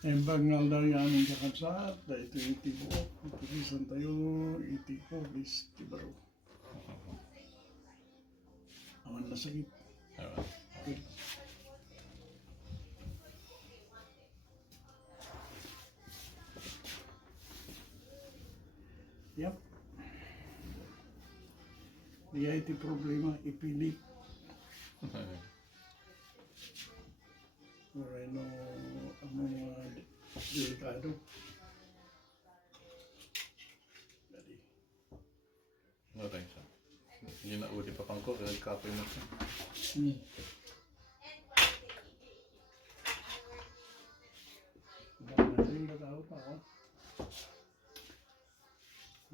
Ang bagnal daw yamin kakabsat, dahil ito yung tibo, Pukisan tayo, iti Pukis, ti Baro. Awan na sakit. Okay. Yep. Diya iti problema, ipilit. Or ano, ang mga delikado. Dali. No, thanks. Yun na uli pa pang ko, kapoy mo siya. Dahil yung nagao pa ako.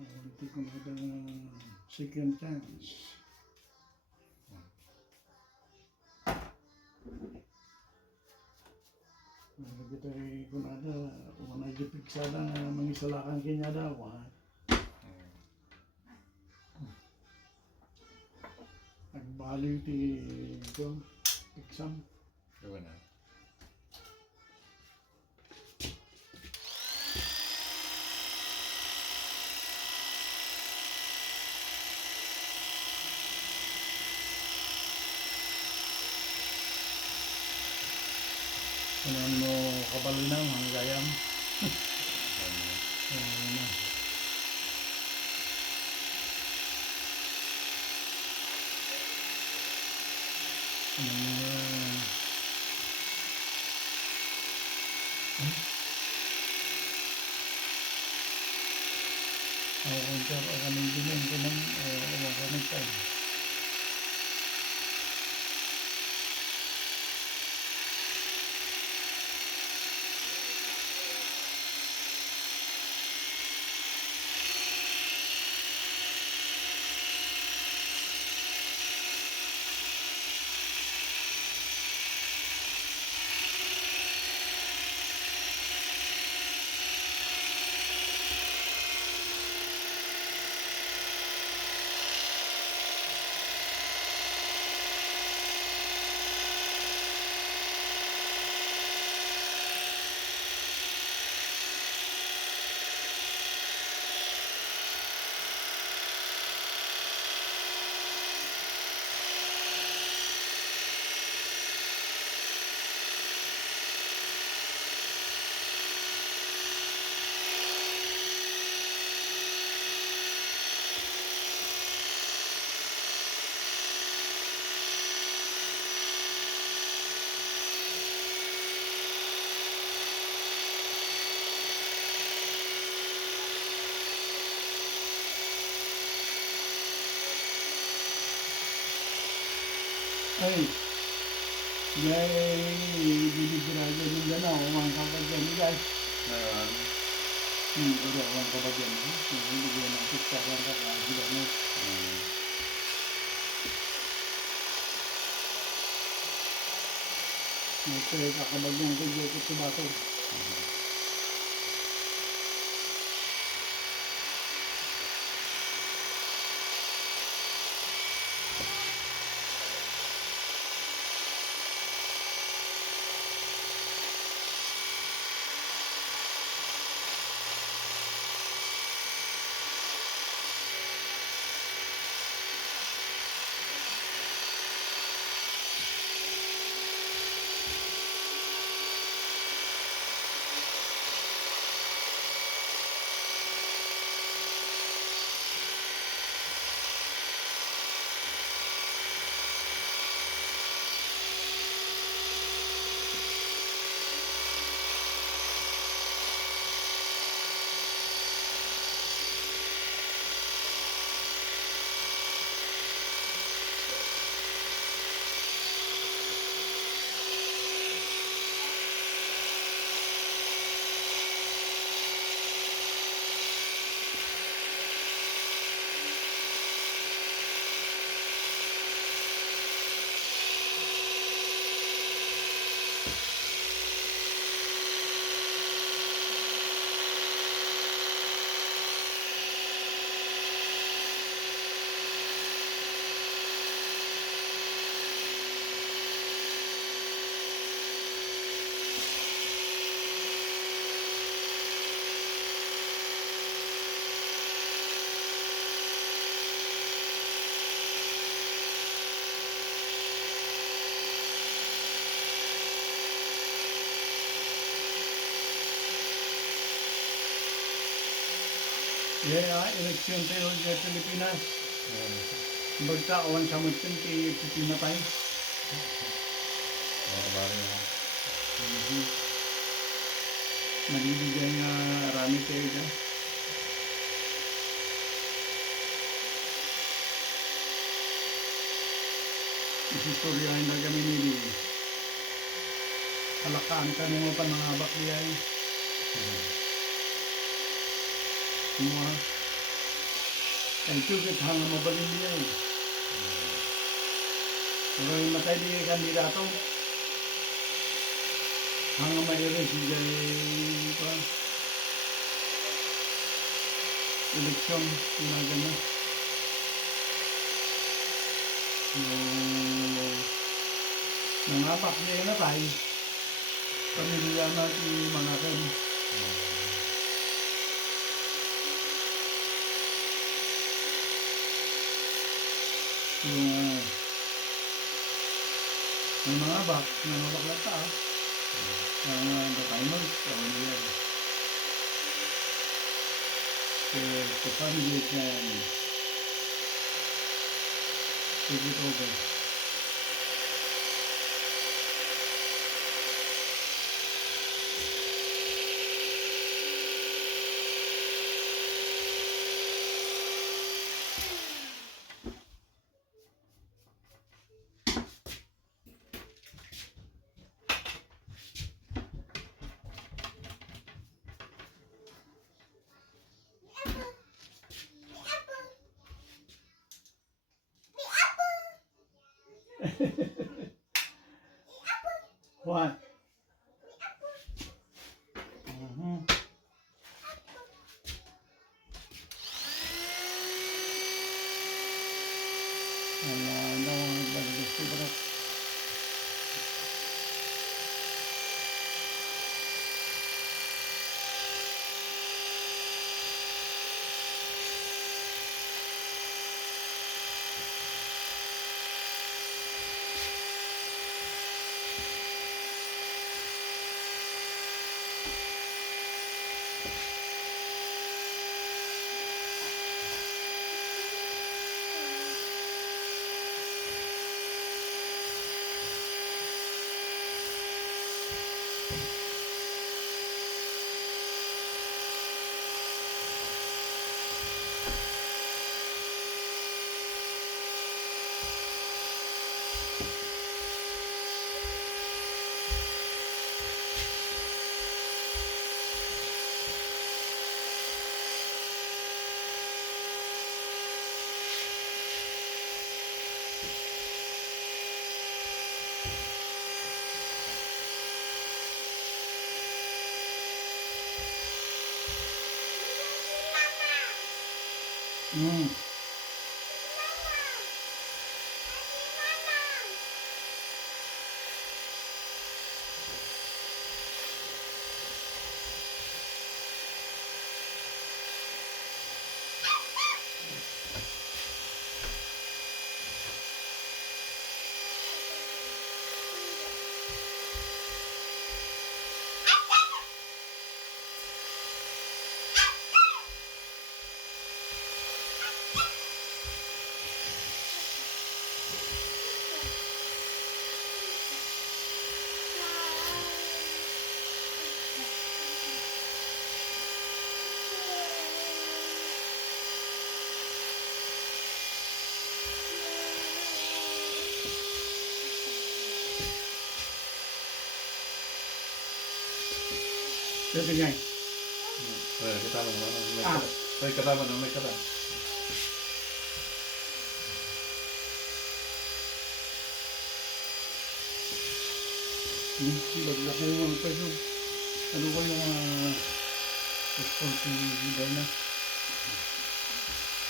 Hindi ko magandang second chance. Kita kung ada, kung nagipiksa na mangisalakan kanya daw. Nagbali ito, exam. Gawin na. Kailangan mo kabalo na, mga gayam. Kung kami bilhin ko ng kami tayo. Ay, bibigyan din dyan ako, mga kapatid niya guys. Ngayon, Ito ako ang kapatid niya. Bibigyan ng pizza ka kakagila mo. Ito yung kakabagyan ko dito sa bato. eleksyon tayo sa Pilipinas. Oo. Bagtaon sa mutin kay pinatay. Mga bari na. Nabibigay nga rami kayo dyan. Isistoryahin na kami nili. Halakaan ka ng mga panangabak niya. Semua. Kaya cukit hanga mabalin niya. Pero yung matay di kandidato. Hanga mayroon siya eleksyon. Pinagano. Nangabak niya na tayo. Pamilya natin mga kan. Yung nangabak na taas. Ang timer, tawag niya. So family can take it over. What? Terus ini. Kita mana? Ah. Kata mana? May kata. Bagla ko yung peso. Ano ko yung responsibilidad na.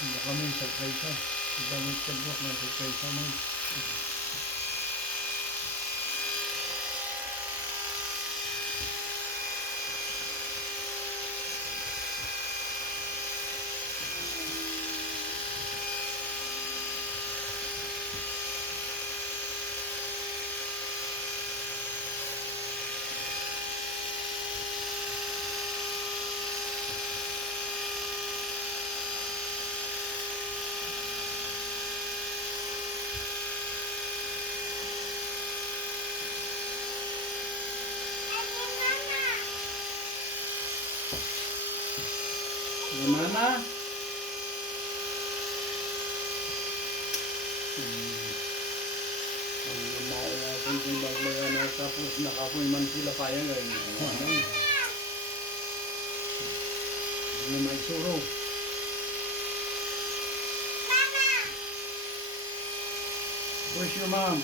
Hindi kami sa kaisa. Ibalik ka buwak na sa kaisa mo. Gimana? Ang mauwasan kong bagbayan na tapos nakapoy man sila kaya ngayon. Ano? Ano may suro? Where's your mom?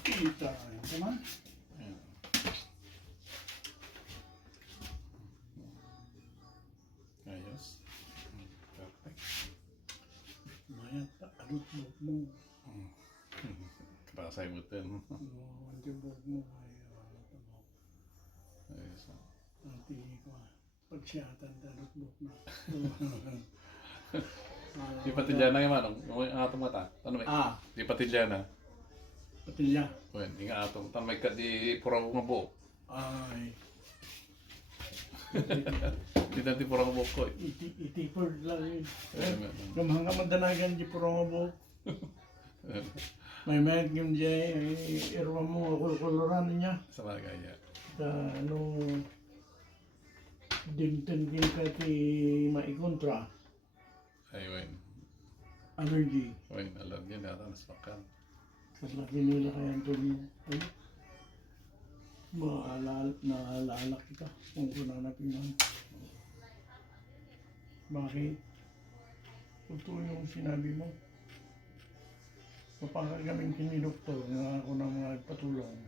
Kita. Come on. Ayos. Perfect. Maya, alot mo. Kerasa yung betul. Hindi mo. Ayos. Nanti ko. Pagsyatan, alot mo na. Di patilyana yung manong. Yung atong mata. Ano ba? Di patilyana. Patilya. Well, di nga atong. Tamay ka di purang nga buo. Ay. Di nanti purang buo ko. Itipod lang yun. Kamahanga madanagan di puro mo. May mayat yung dyan, irwa mo, koloran niya. Sa mga gaya. Ano, dintin ka ti maikontra. Ayun. allergy. O yung alam yun, naranas makan. Sa laki nila kaya Antonio. Ay, naalala kita kung kunanapin man. Bakit? Totoo yung sinabi mo. Kapag kaming kinidoktor na ako na mga patulong.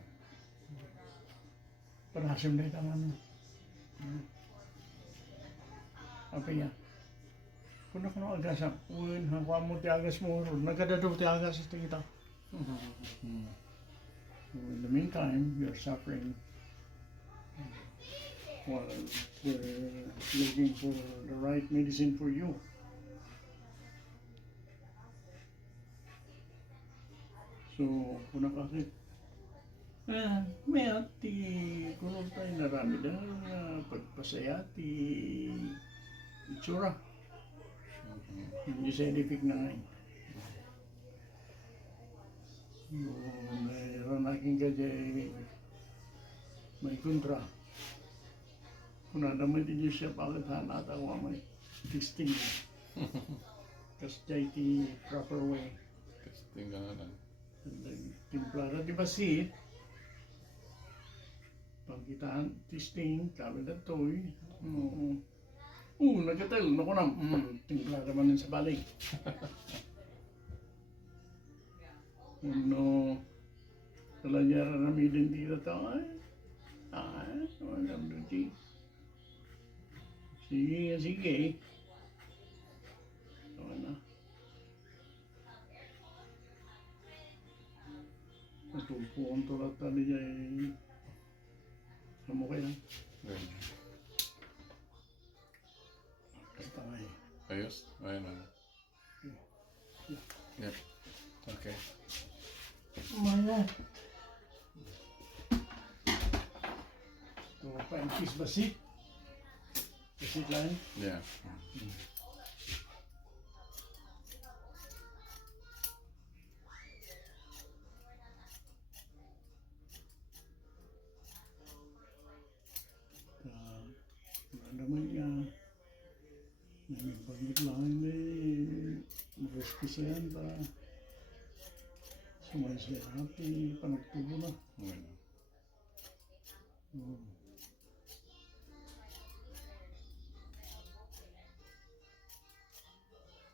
Parasim na itaman. Apa ya? Kung ako na agas, uwin, hakuha mo ti agas mo, nagkadadaw ti agas sa kita. So in the meantime, you're suffering while they're looking for the right medicine for you. So, kung nakakit, may ati, kung tayo narami na pagpasaya, ti itsura. Hindi scientific na ngayon. Mayroon aking kajay may kontra. Kung nadamay din siya bakit hanat ako may testing. Kasi ti proper way. Kasi tingnan na lang. Timplara di ba si pagkitaan testing kami na to'y nagkatal na ko na timplara man sa balik. No, talanyara na midin dito to walang duty. Sige, sige. Tawa na. Natulpo ang tulat na niya mo kaya. Ganyan. Katangay. Ayos? Ayun na. Yep. Okay. Maya. Ito pa ang kiss basit. Basit lang. Yeah. Naman niya. Nagpagit lang respisayan pa. Sumaysayati, panagtubo na. Ayun.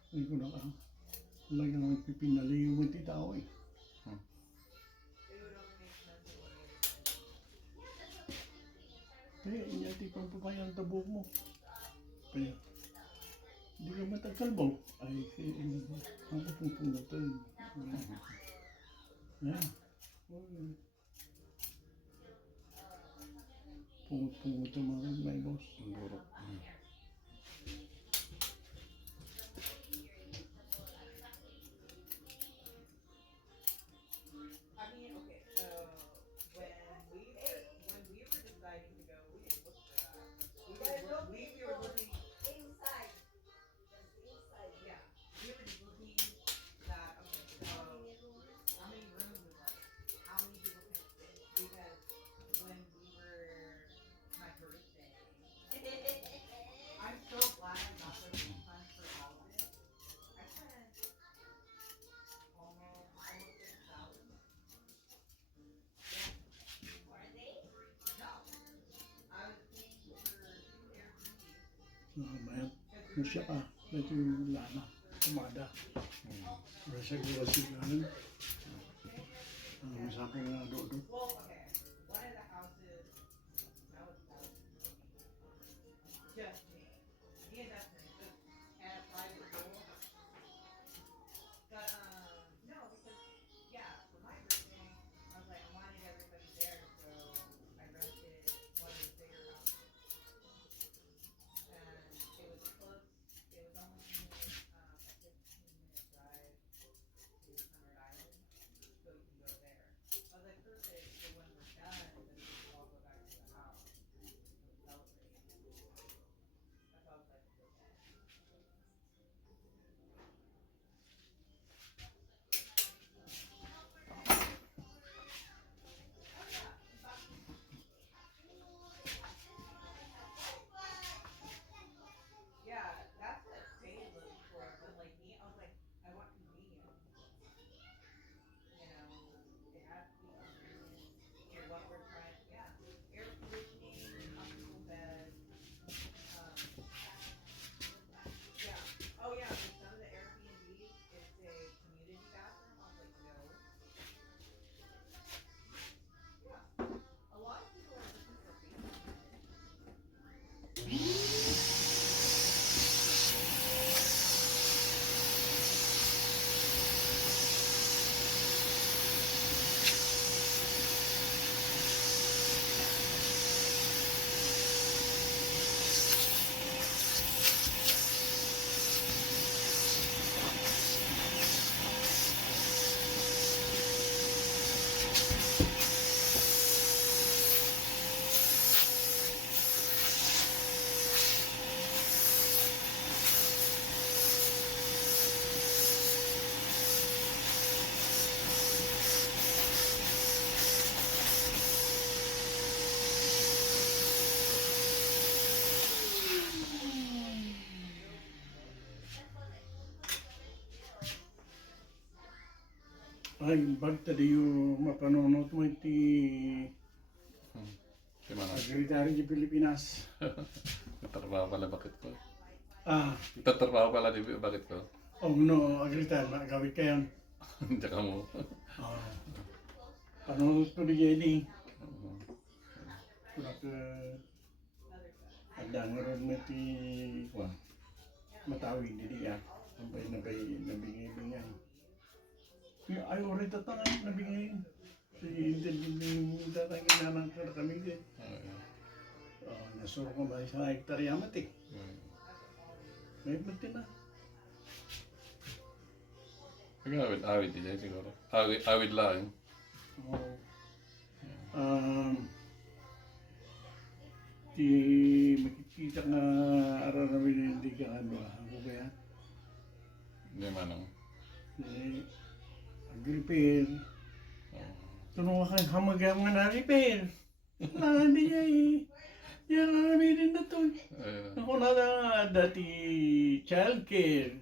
Ay ko na ka. Lagi naman pipinali yung mga tao eh. Kaya inyati pang papayang tabok mo. Kaya, hindi ka matagkalbaw. Ay, ako pong pumutan. Ayan. Pungut-pungutan mga may boss. Buruk. Mayat, siya ka. Ito yung lana. Kumada. Rasa gula sigaran. Sa akin na dodo. Ay, bag tadi yung mapanonot mo iti Si Manang. Agritari di Pilipinas. Nagtatrabaho pala bakit ko. Ah, Nagtatrabaho pala di bakit ko. oh no, agritari, nagawit ka yan. Tsaka mo. Ah, panonot ko di Jenny. Kunak, ada ngaron mo iti, matawi di diya. Nabingay-bingay. Ay, oray tatangay, nabingay. Si interview ni tatang kinanang kami din. Nasuro ko ba sa hektarya matik? May pati na. Awid din dyan siguro. Awid lang. Oh. Di makikita nga araw-araw hindi ka ano, ako kaya. Hindi Manang.Ag-repair. Tunong ka hamagam nga na-repair. Hindi niya eh. Yan ang namin na to. Ako na dati childcare.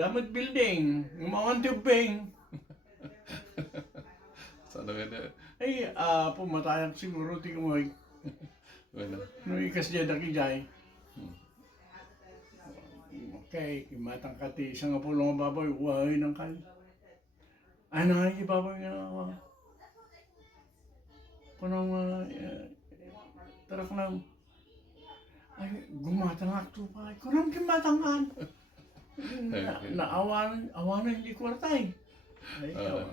Damat building. Umawan tubing. Sana ka na. Ay, pumatayang siguro ti kumoy. Wala. No ikas niya daki jay. Okay, imatang kati isang apulong baboy, uwahay ng kal. Ano nga yung baboy nga ako? Kunong tarak na. Ay, gumatang akto pa. Kunong kimatangan. Awanan hindi kwartay. Ay, ikaw.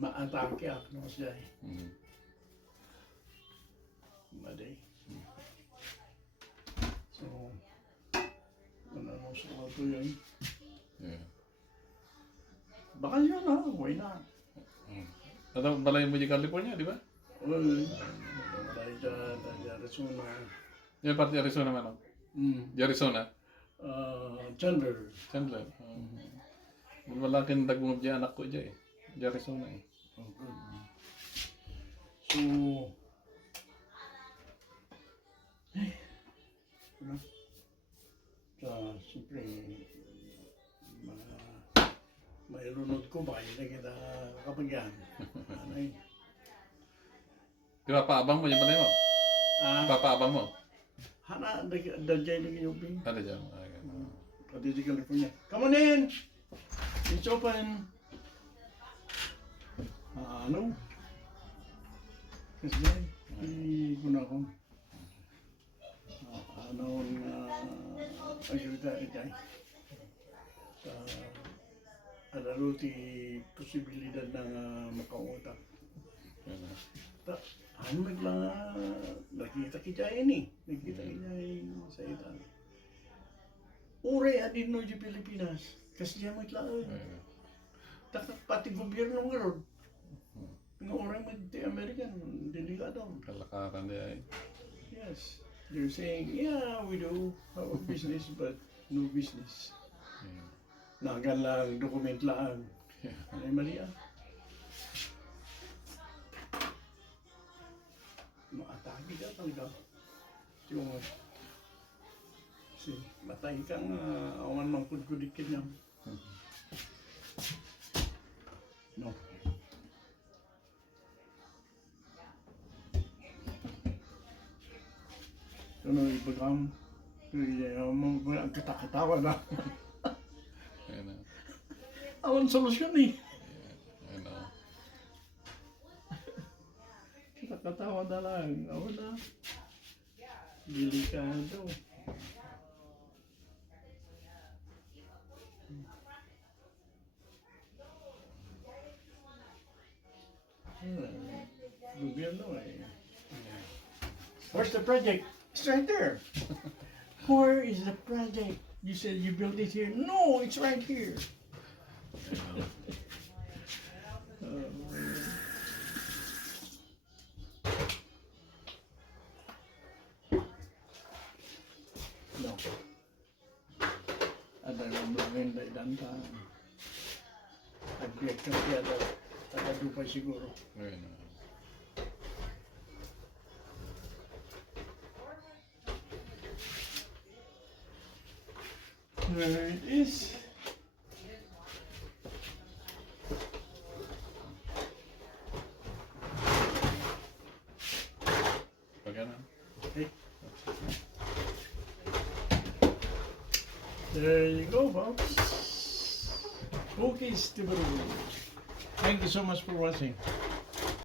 Maatake ako na siya. Maday. So, ano mo sa auto yun? Baka yun na, why not? Ano, balay mo di California, di ba? Well, dahil dyan, Arizona. Yung parte Arizona Manang. Di Arizona? Chandler. Chandler. Malaking dagong dyan anak ko dyan eh. Di Arizona eh. Oh, good. So, ano? Siyempre, mailunod ko ba, hindi kita kapagyan. Anay. Di ba paabang mo yung balay mo? Papaabang mo? Hana, dadjay na giyoping. Ano dyan? Pati di California. Come on in! It's open! Ano? Kasi dyan, hindi ko na akong agritari dyan. Alalo ti posibilidad ng makautap. Ano lang nakita kita ini, nakita kita sa itan. Ure adin no di Pilipinas, kasi diyan maglaan. Pati gobyerno ngayon. Ng orang di American, delikado. Kalakaran di ay. Yes, they're saying, yeah, we do have a business, but no business. Nagan lang, dokument lang. Ay mali ah. Maatagi ka talaga. Yung matay kang awan mang kudkudikin niya. No. Ano ibagam? Ang katakatawa na. Awan solusyon eh. Katakatawa na lang. Awan na. Delikado. Gobyerno eh. Where's the project? It's right there. Where is the project? You said you built it here. No, it's right here. No. Ada yang belum dari dantan. Agak tapi ada dupa siguro. There it is. There you go, folks. Pukis to Baro. Thank you so much for watching.